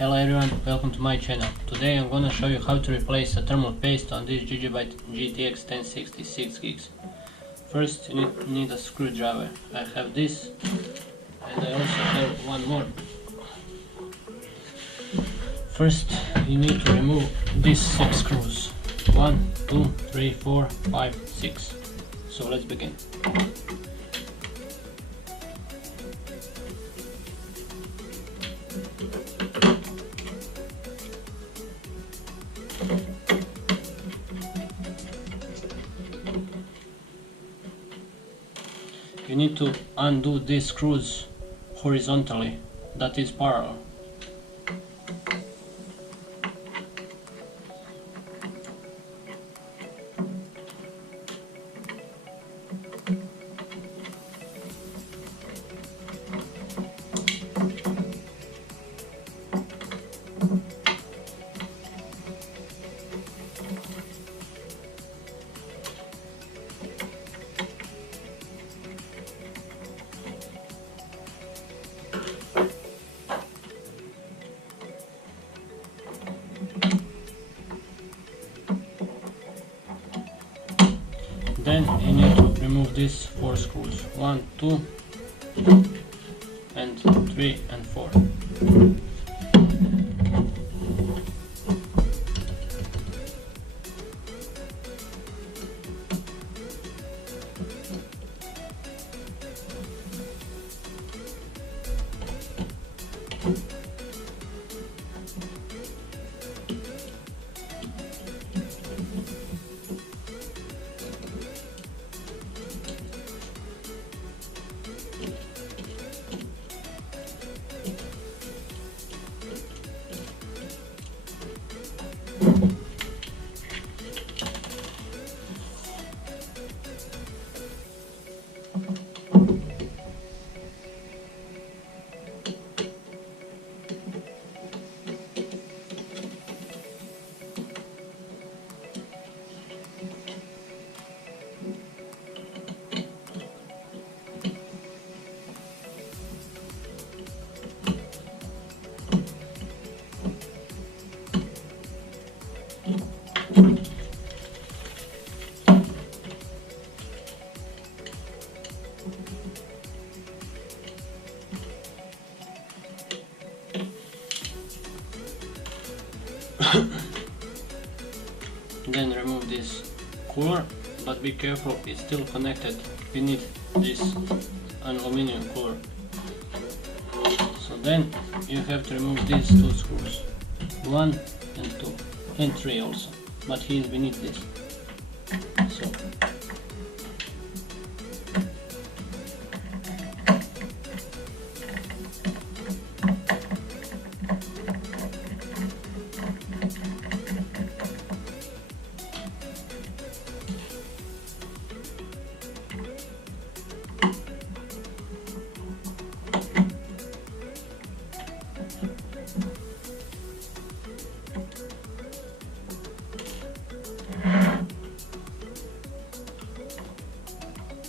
Hello everyone, welcome to my channel. Today I'm gonna show you how to replace a thermal paste on this Gigabyte GTX 1060 6GB. First you need a screwdriver. I have this and I also have one more. First you need to remove these 6 screws. 1, 2, 3, 4, 5, 6. So let's begin. You need to undo these screws horizontally, that is parallel. Then you need to remove these 4 screws. 1, 2, and 3 and 4. Then remove this cooler, but be careful, it's still connected beneath this aluminum cooler. So then you have to remove these 2 screws, 1 and 2 and 3 also, but he is beneath this. So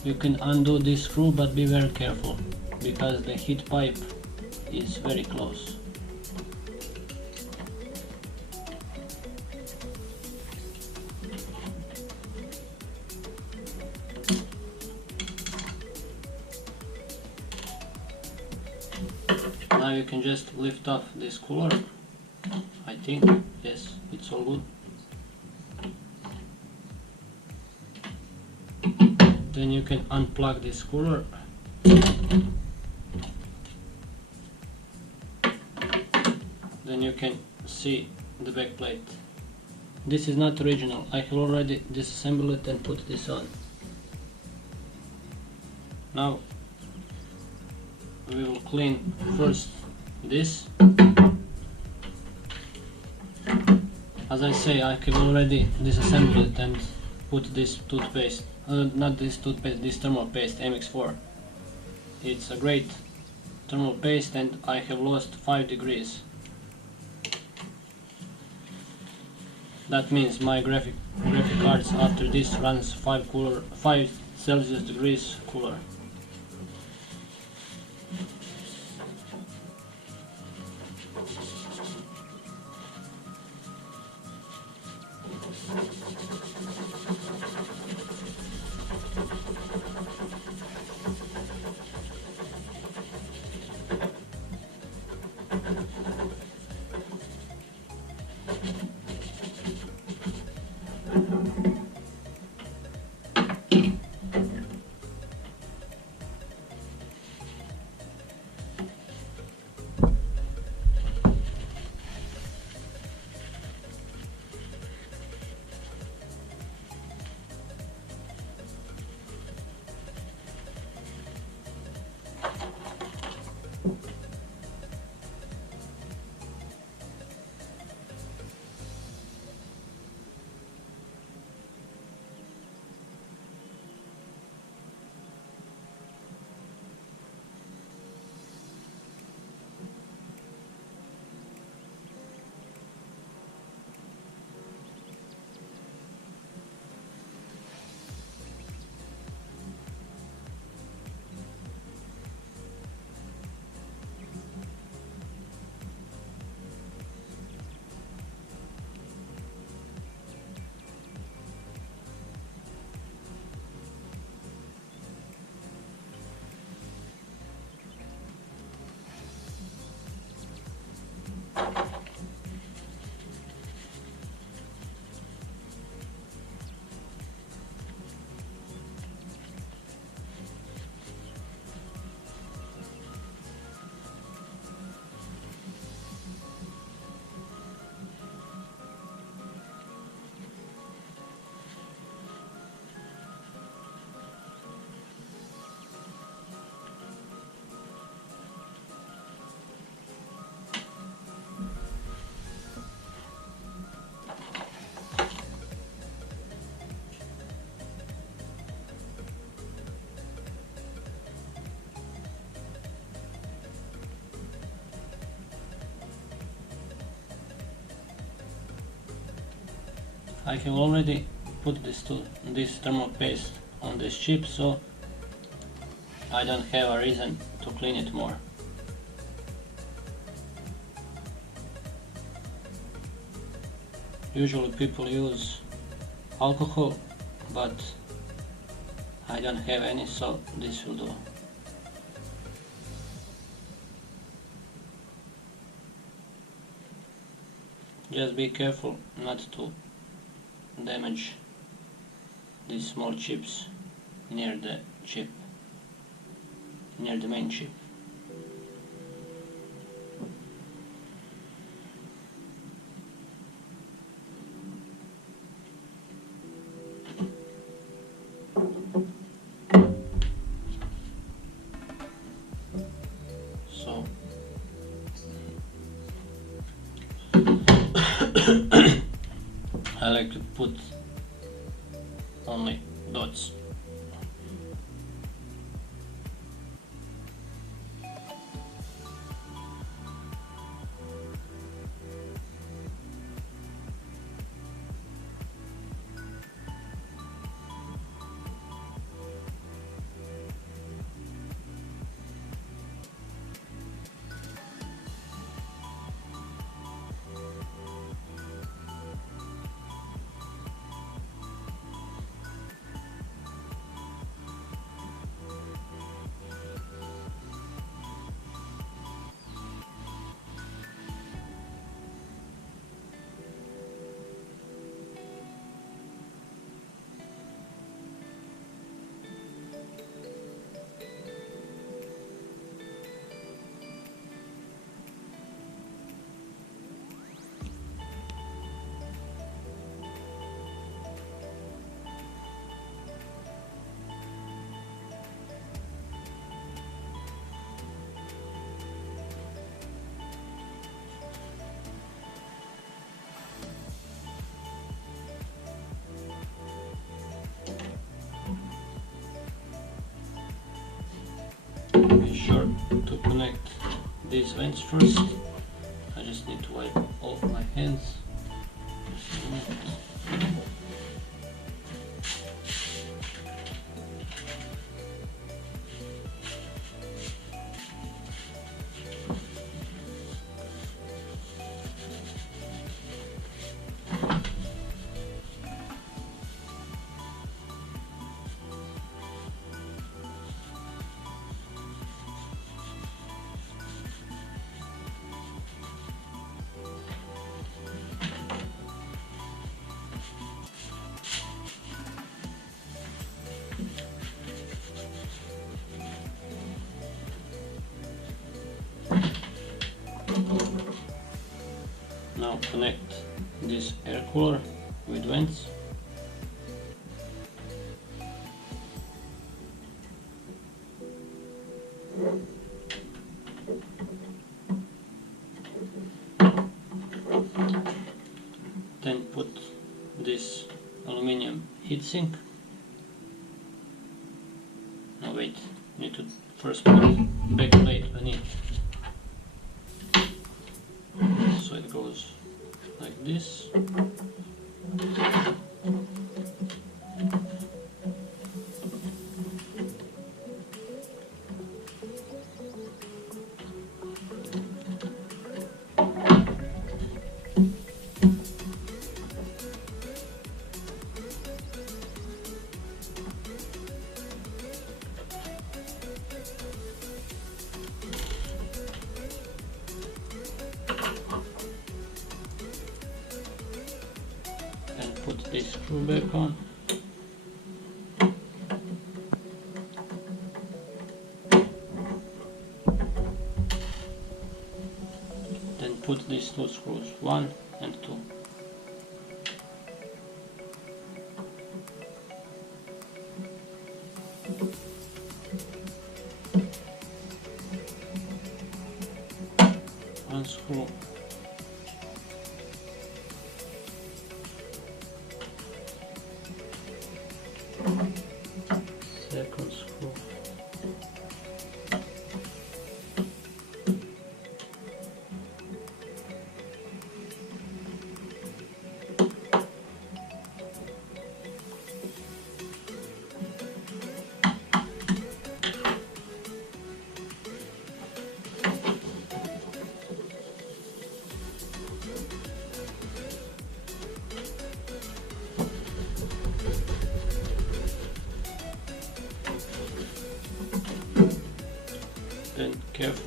you can undo this screw, but be very careful because the heat pipe is very close. Now you can just lift off this cooler. I think, yes, it's all good. Then you can unplug this cooler. Then you can see the back plate. This is not original. I have already disassembled it and put this on. Now we will clean first this. As I say, I have already disassembled it and put this toothpaste. Not this toothpaste, this thermal paste MX4. It's a great thermal paste and I have lost 5 degrees. That means my graphic cards after this runs 5 Celsius degrees cooler. I have already put this thermal paste on this chip, so I don't have a reason to clean it more. Usually people use alcohol, but I don't have any, so this will do. Just be careful not to damage these small chips near the chip, near the main chip. So I like to put only dots. Be sure to connect these vents first. I just need to wipe off my hands. Now connect this air cooler with vents. Then put this aluminium heatsink. No, wait, need to first put back plate beneath. So it goes like this. Put this screw back on. Then put these two screws, 1 and 2. One screw. Second screw.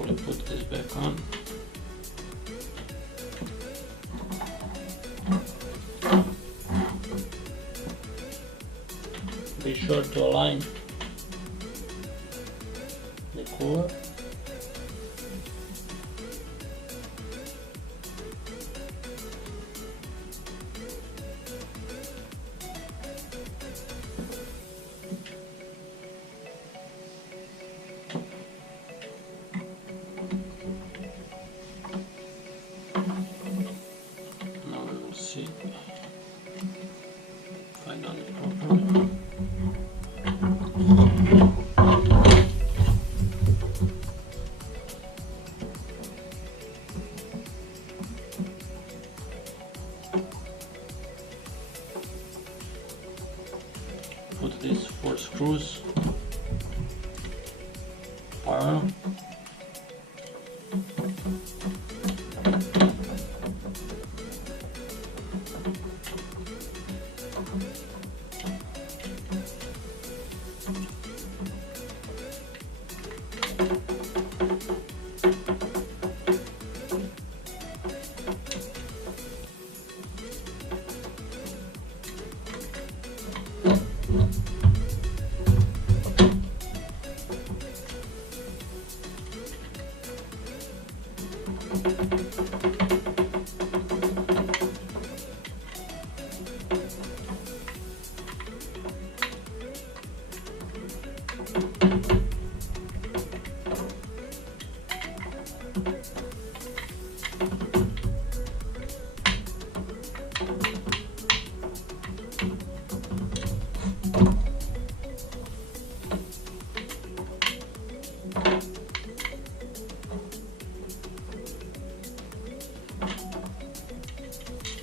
carefully put this back on. Be sure to align the cooler. Now we will see if I done it properly. Put these 4 screws parallel.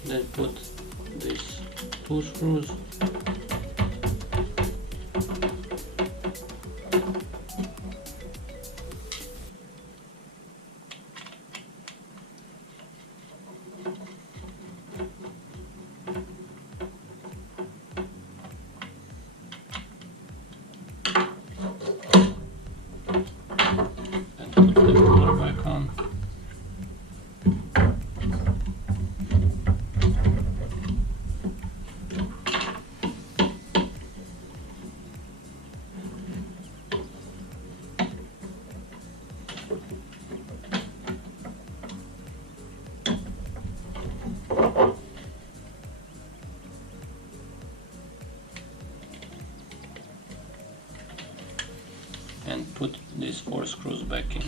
Then put these 2 screws. And put the cooler back on. And put these 4 screws back in.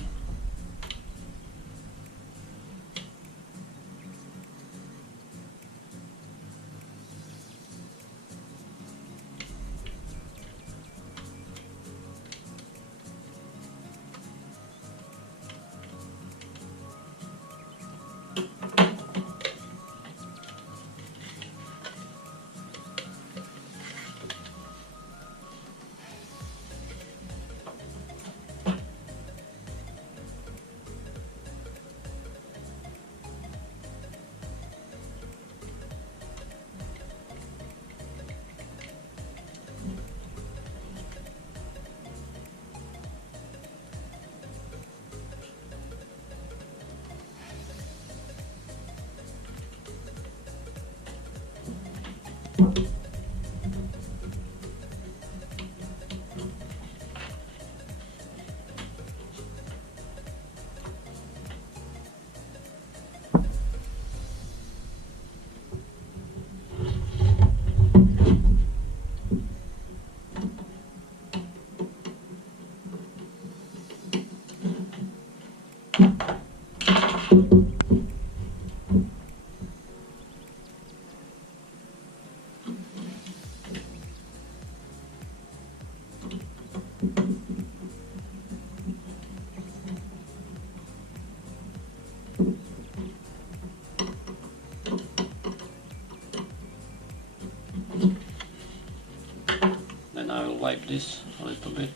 Then I will wipe this a little bit.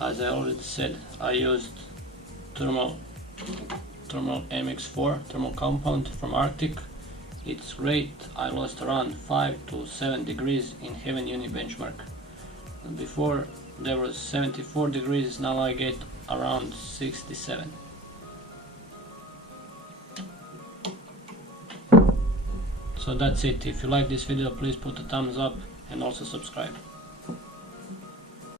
As I already said, I used Thermal MX4 thermal compound from Arctic. It's great. I lost around 5 to 7 degrees in Heaven Uni benchmark. And before there was 74 degrees, now I get around 67. So that's it. If you like this video, please put a thumbs up and also subscribe.